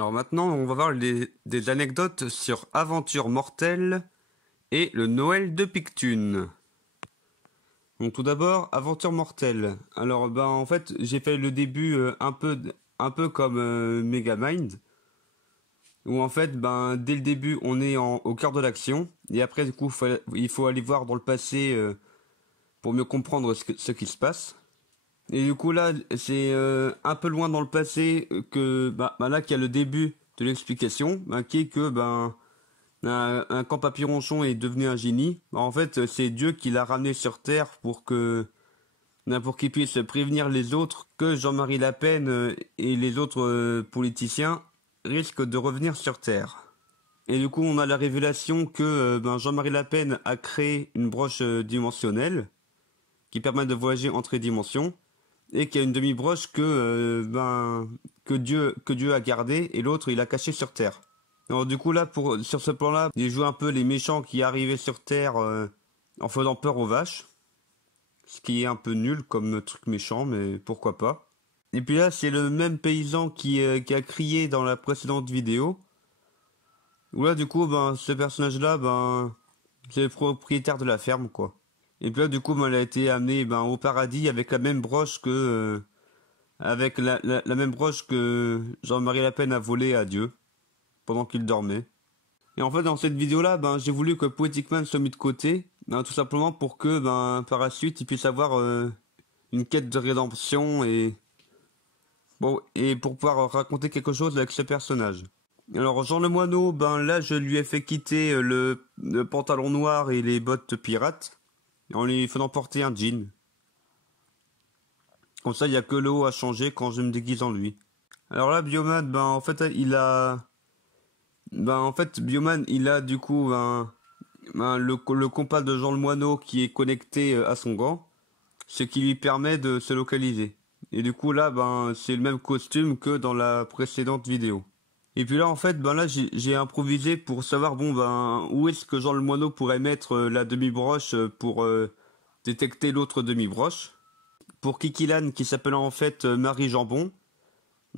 Alors maintenant, on va voir des anecdotes sur Aventure Mortelle et le Noël de Pictune. Donc tout d'abord, Aventure Mortelle. Alors en fait, j'ai fait le début un peu comme Megamind, où en fait, dès le début, on est au cœur de l'action, et après du coup, il faut aller voir dans le passé pour mieux comprendre ce qui se passe. Et du coup là, c'est un peu loin dans le passé que là qu'il y a le début de l'explication, qui est que un camp papyronchon est devenu un génie. En fait, c'est Dieu qui l'a ramené sur Terre pour qu'il puisse prévenir les autres que Jean-Marie Le Pen et les autres politiciens risquent de revenir sur Terre. Et du coup, on a la révélation que Jean-Marie Le Pen a créé une broche dimensionnelle qui permet de voyager entre les dimensions et qu'il y a une demi-broche que Dieu a gardée et l'autre il a caché sur Terre. Alors du coup là sur ce plan-là, il joue un peu les méchants qui arrivaient sur Terre en faisant peur aux vaches, ce qui est un peu nul comme truc méchant, mais pourquoi pas. Et puis là c'est le même paysan qui a crié dans la précédente vidéo, où là du coup ce personnage-là c'est le propriétaire de la ferme quoi. Et puis là, du coup, elle a été amenée au paradis avec la même broche que la même broche que Jean-Marie Le Pen a volée à Dieu pendant qu'il dormait. Et en fait, dans cette vidéo-là, j'ai voulu que Poetic Man soit mis de côté, tout simplement pour que par la suite, il puisse avoir une quête de rédemption et pour pouvoir raconter quelque chose avec ce personnage. Alors Jean le Moineau, là, je lui ai fait quitter le pantalon noir et les bottes pirates, en lui faisant porter un jean. Comme ça, il n'y a que le haut à changer quand je me déguise en lui. Alors là, Bioman, en fait, Bioman, il a du coup le compas de Jean le Moineau qui est connecté à son gant, ce qui lui permet de se localiser. Et du coup là, c'est le même costume que dans la précédente vidéo. Et puis là, en fait, là, j'ai improvisé pour savoir, où est-ce que Jean le Moineau pourrait mettre la demi-broche pour détecter l'autre demi-broche. Pour Kikilan, qui s'appelle en fait Marie Jambon.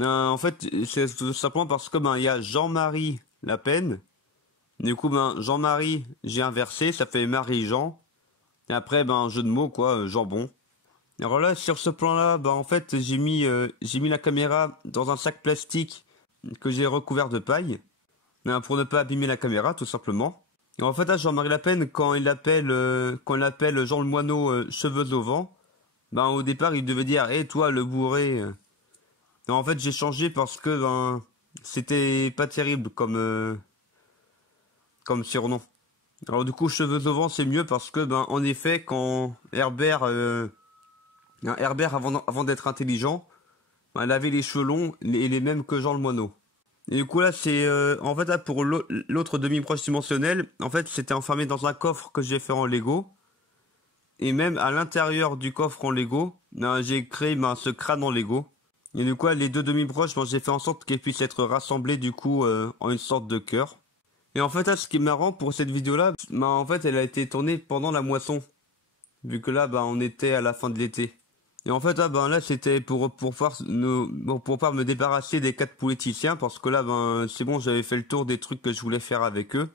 En fait, c'est tout simplement parce que il y a Jean-Marie Le Pen. Du coup, Jean-Marie, j'ai inversé, ça fait Marie-Jean. Et après, un jeu de mots, quoi, jambon. Alors là, sur ce plan-là, en fait, j'ai mis la caméra dans un sac plastique que j'ai recouvert de paille, pour ne pas abîmer la caméra, tout simplement. Et en fait, là, Jean-Marie Le Pen, quand il appelle Jean le Moineau cheveux au vent, au départ, il devait dire, hé, toi, le bourré. Non, en fait, j'ai changé parce que, c'était pas terrible comme surnom. Alors, du coup, cheveux au vent, c'est mieux parce que, en effet, quand Herbert, avant d'être intelligent, il avait les cheveux longs et les mêmes que Jean le Moineau. Et du coup, là, c'est, en fait, là, pour l'autre demi-broche dimensionnelle, en fait, c'était enfermé dans un coffre que j'ai fait en Lego. Et même à l'intérieur du coffre en Lego, j'ai créé ce crâne en Lego. Et du coup, les deux demi-broches, j'ai fait en sorte qu'elles puissent être rassemblées du coup en une sorte de cœur. Et en fait, là, ce qui est marrant pour cette vidéo-là, en fait, elle a été tournée pendant la moisson. Vu que là, on était à la fin de l'été. Et en fait, là, c'était pour pouvoir me débarrasser des 4 politiciens, parce que là, c'est bon, j'avais fait le tour des trucs que je voulais faire avec eux.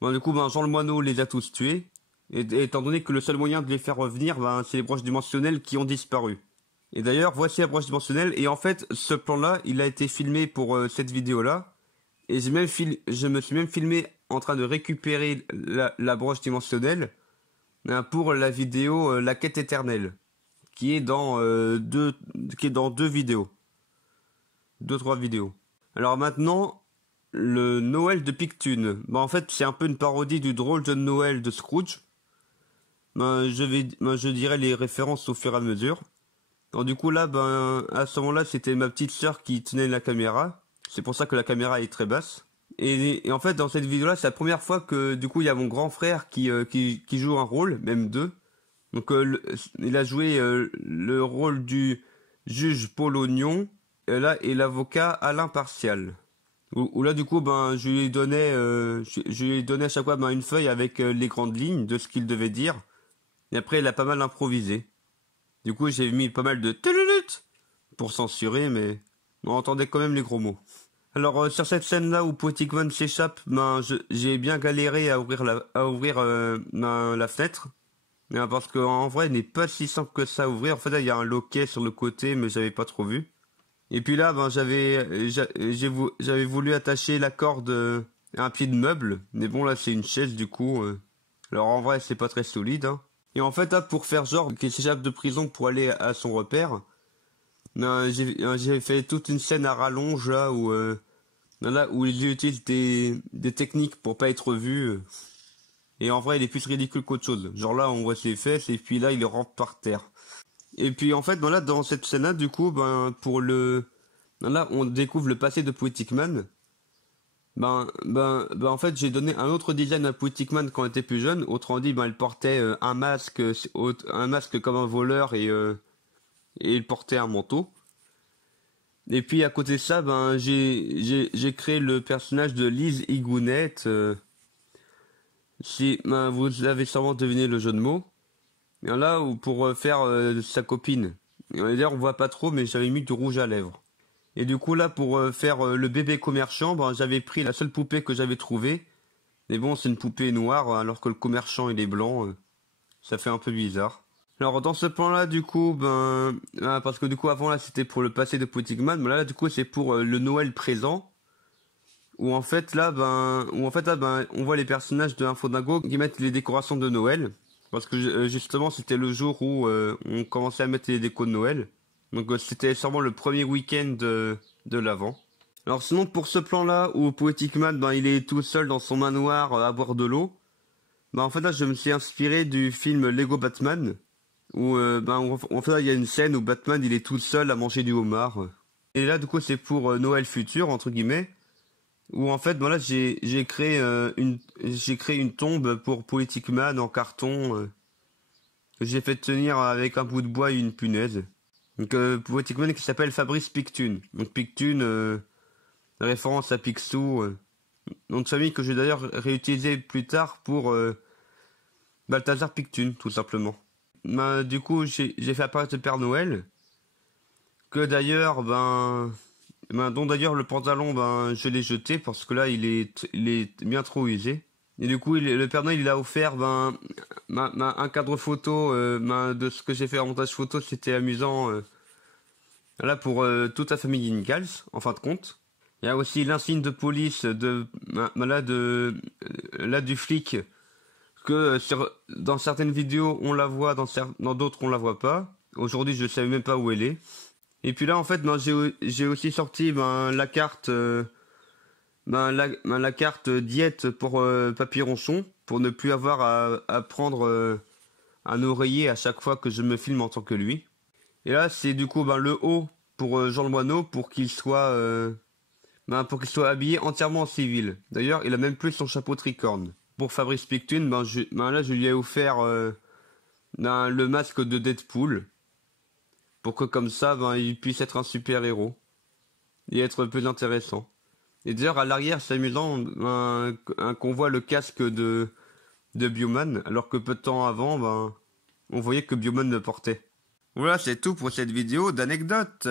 Du coup, Jean le Moineau les a tous tués. Et étant donné que le seul moyen de les faire revenir, c'est les broches dimensionnelles qui ont disparu. Et d'ailleurs, voici la broche dimensionnelle. Et en fait, ce plan-là, il a été filmé pour cette vidéo-là. Et je me suis même filmé en train de récupérer la broche dimensionnelle pour la vidéo La Quête éternelle, qui est dans deux vidéos, 2-3 vidéos. Alors maintenant, le Noël de Pictune. En fait, c'est un peu une parodie du drôle de Noël de Scrooge. Je dirais les références au fur et à mesure. Alors du coup là, à ce moment-là, c'était ma petite sœur qui tenait la caméra. C'est pour ça que la caméra est très basse. Et en fait, dans cette vidéo-là, c'est la première fois que du coup, il y a mon grand frère qui joue un rôle, même deux. Donc il a joué le rôle du juge Paul Oignon, et l'avocat Alain Partial. Où là du coup je lui ai donné à chaque fois une feuille avec les grandes lignes de ce qu'il devait dire. Et après, il a pas mal improvisé. Du coup, j'ai mis pas mal de tululut pour censurer, mais on entendait quand même les gros mots. Alors sur cette scène-là où Poetic Man s'échappe, ben j'ai bien galéré à ouvrir la fenêtre. Parce que en vrai, il n'est pas si simple que ça à ouvrir. En fait, là, il y a un loquet sur le côté, mais j'avais pas trop vu. Et puis là, ben j'avais voulu attacher la corde à un pied de meuble, mais bon là c'est une chaise du coup. Alors en vrai, c'est pas très solide, hein. Et en fait, là, pour faire genre qu'il s'échappe de prison pour aller à son repère, ben, j'ai fait toute une scène à rallonge là où il utilise des techniques pour pas être vu. Et en vrai, il est plus ridicule qu'autre chose. Genre là, on voit ses fesses et puis là, il rentre par terre. Et puis en fait, ben là, dans cette scène-là, du coup, là, on découvre le passé de Poetic Man. En fait, j'ai donné un autre design à Poetic Man quand il était plus jeune. Autrement dit, ben, il portait un masque comme un voleur et il portait un manteau. Et puis à côté de ça, ben, j'ai créé le personnage de Lise Igounette. Si, ben, vous avez sûrement deviné le jeu de mots. Et là, pour faire sa copine. Et d'ailleurs, on voit pas trop, mais j'avais mis du rouge à lèvres. Et du coup, là, pour faire le bébé commerçant, ben, j'avais pris la seule poupée que j'avais trouvée. Mais bon, c'est une poupée noire, alors que le commerçant, il est blanc. Ça fait un peu bizarre. Alors, dans ce plan-là, du coup, parce que du coup, avant, là, c'était pour le passé de Poetic Man, mais là, du coup, c'est pour le Noël présent. Où en fait, on voit les personnages de Infodingo qui mettent les décorations de Noël. Parce que justement, c'était le jour où on commençait à mettre les décos de Noël. Donc c'était sûrement le premier week-end de l'Avent. Alors sinon, pour ce plan-là, où Poetic Man, ben, il est tout seul dans son manoir à boire de l'eau. Ben, en fait, là, je me suis inspiré du film Lego Batman. En fait, là, il y a une scène où Batman, il est tout seul à manger du homard. Et là, du coup, c'est pour Noël futur, entre guillemets. Où en fait, ben là, j'ai créé une tombe pour Poetic Man en carton. Que j'ai fait tenir avec un bout de bois et une punaise. Donc Poetic Man qui s'appelle Fabrice Pictune. Donc Pictune, référence à Picsou, nom de famille que j'ai d'ailleurs réutilisé plus tard pour Balthazar Pictune, tout simplement. Du coup, j'ai fait apparaître le Père Noël, que d'ailleurs, dont d'ailleurs le pantalon, je l'ai jeté parce que là, il est bien trop usé. Et du coup, le Père Noël, il a offert un cadre photo de ce que j'ai fait en montage photo. C'était amusant. Là, pour toute la famille Ingalls, en fin de compte. Il y a aussi l'insigne de police là du flic que dans certaines vidéos on la voit, dans d'autres on la voit pas. Aujourd'hui, je ne savais même pas où elle est. Et puis là, en fait, j'ai aussi sorti la carte. La carte diète pour Papy Ronchon, pour ne plus avoir à prendre un oreiller à chaque fois que je me filme en tant que lui. Et là, c'est du coup le haut pour Jean le Moineau pour qu'il soit habillé entièrement en civil. D'ailleurs, il a même plus son chapeau tricorne. Pour Fabrice Pictune, là, je lui ai offert le masque de Deadpool pour que comme ça, il puisse être un super-héros et être plus intéressant. Et d'ailleurs, à l'arrière, c'est amusant qu'on voit le casque de Bioman, alors que peu de temps avant, on voyait que Bioman le portait. Voilà, c'est tout pour cette vidéo d'anecdotes.